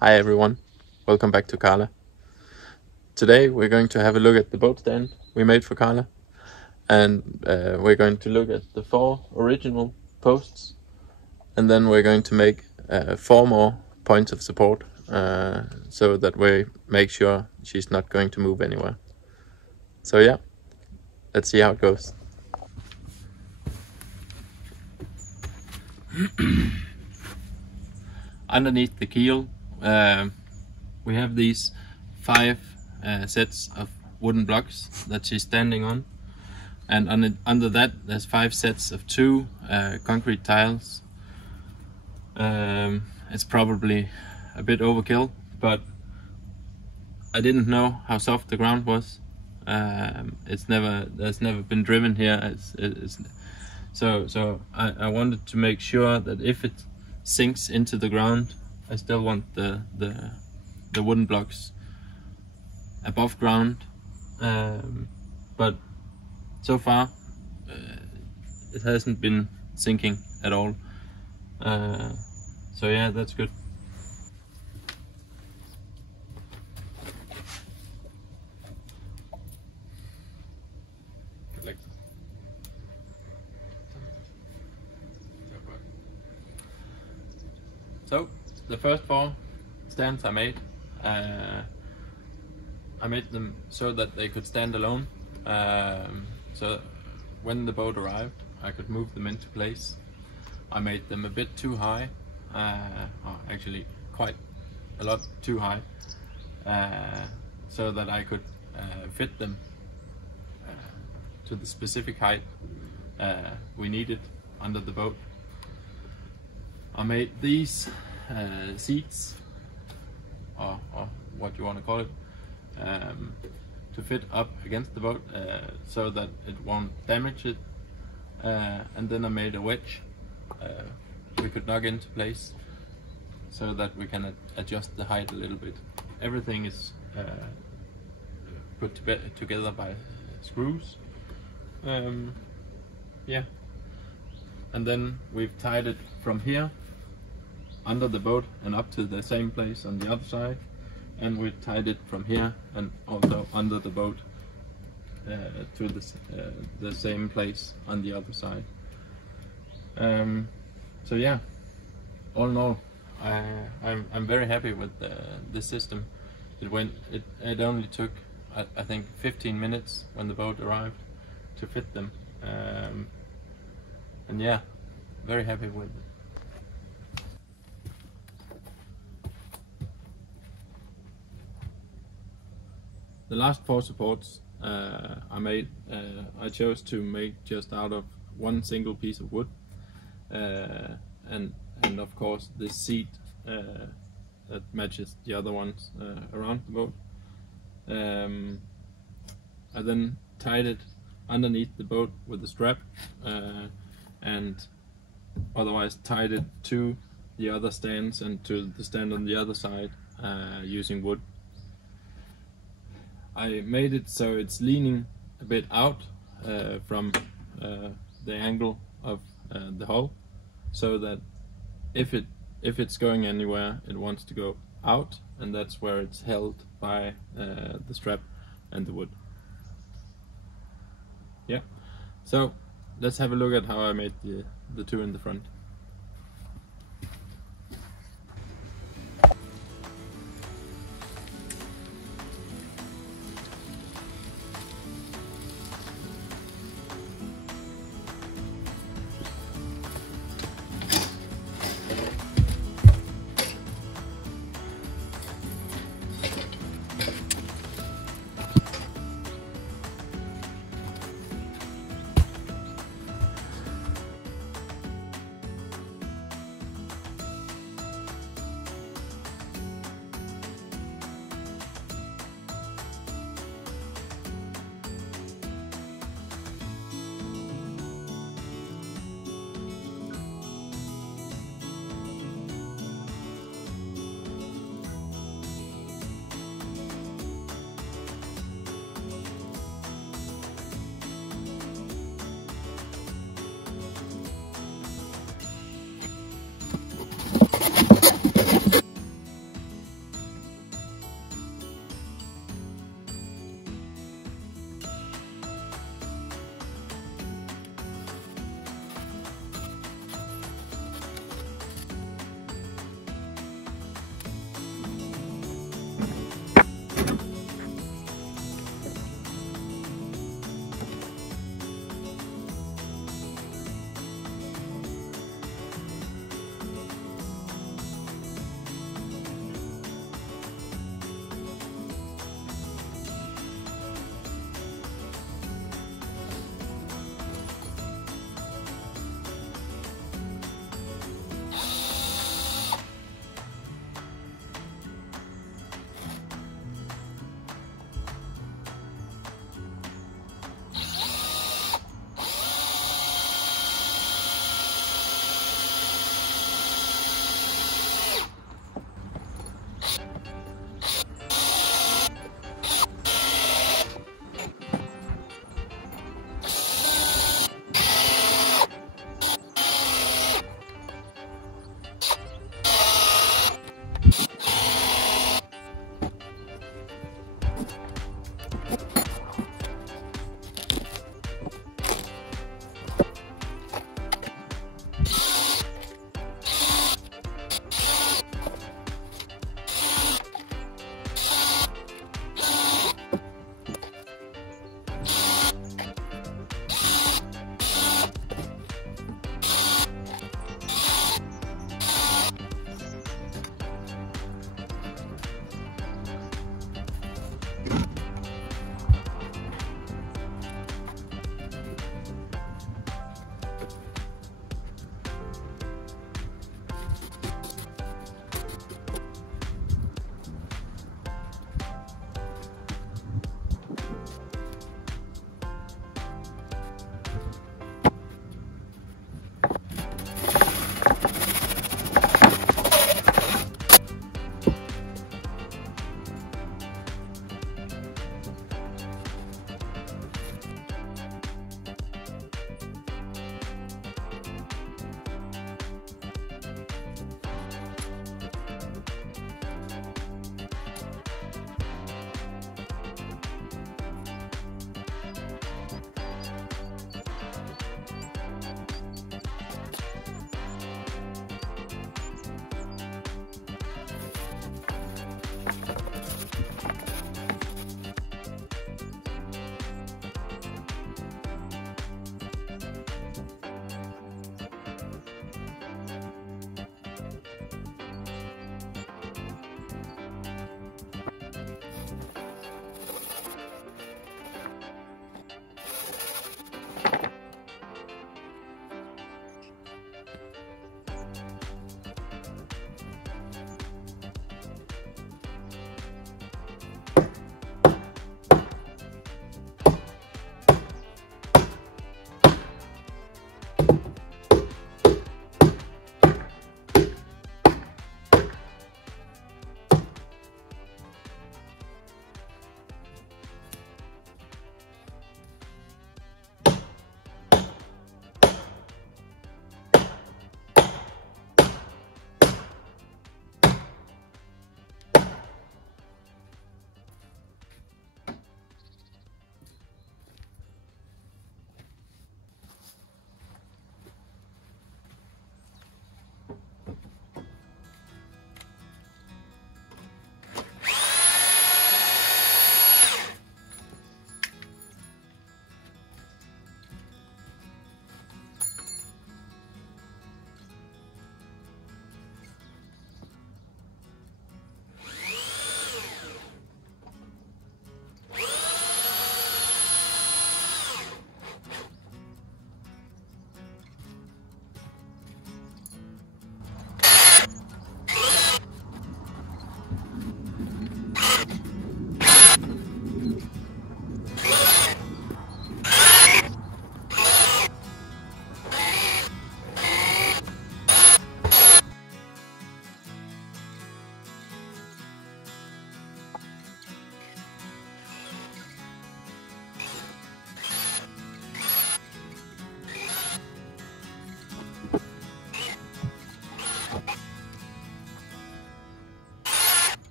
Hi everyone, welcome back to Carla. Today we're going to have a look at the boat stand we made for Carla, and we're going to look at the 4 original posts, and then we're going to make 4 more points of support so that we make sure she's not going to move anywhere. So yeah, let's see how it goes. Underneath the keel we have these 5 sets of wooden blocks that she's standing on, and under that there's 5 sets of 2 concrete tiles. It's probably a bit overkill, but I didn't know how soft the ground was. There's never been driven here. So I wanted to make sure that if it sinks into the ground, I still want the wooden blocks above ground, but so far it hasn't been sinking at all, so yeah, that's good. So the first 4 stands I made them so that they could stand alone, so when the boat arrived I could move them into place. I made them a bit too high, actually quite a lot too high, so that I could fit them to the specific height we needed under the boat. I made these seats, or what you want to call it, to fit up against the boat so that it won't damage it, and then I made a wedge we could knock into place so that we can adjust the height a little bit. Everything is put together by screws. Yeah, and then we've tied it from here under the boat and up to the same place on the other side, and we tied it from here and also under the boat to the same place on the other side. So yeah, all in all, I'm very happy with this system. It only took I think 15 minutes when the boat arrived to fit them, and yeah, very happy with it. The last 4 supports I chose to make just out of one single piece of wood, and of course this seat that matches the other ones around the boat. I then tied it underneath the boat with a strap, and otherwise tied it to the other stands and to the stand on the other side using wood. I made it so it's leaning a bit out from the angle of the hull, so that if it's going anywhere, it wants to go out, and that's where it's held by the strap and the wood. Yeah, so let's have a look at how I made the 2 in the front.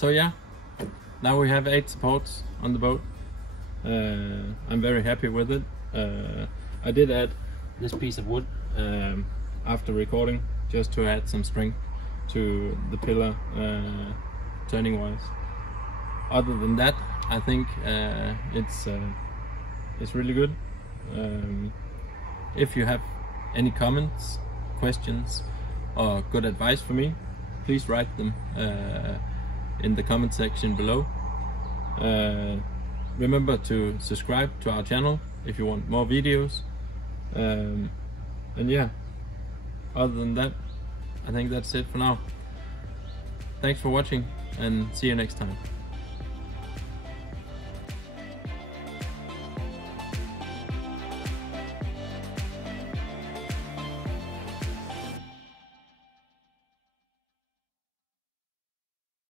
So yeah, now we have 8 supports on the boat. I'm very happy with it. I did add this piece of wood after recording, just to add some strength to the pillar turning wise. Other than that, I think it's really good. If you have any comments, questions, or good advice for me, please write them in the comment section below. Remember to subscribe to our channel if you want more videos. And yeah, other than that, I think that's it for now. Thanks for watching, and see you next time.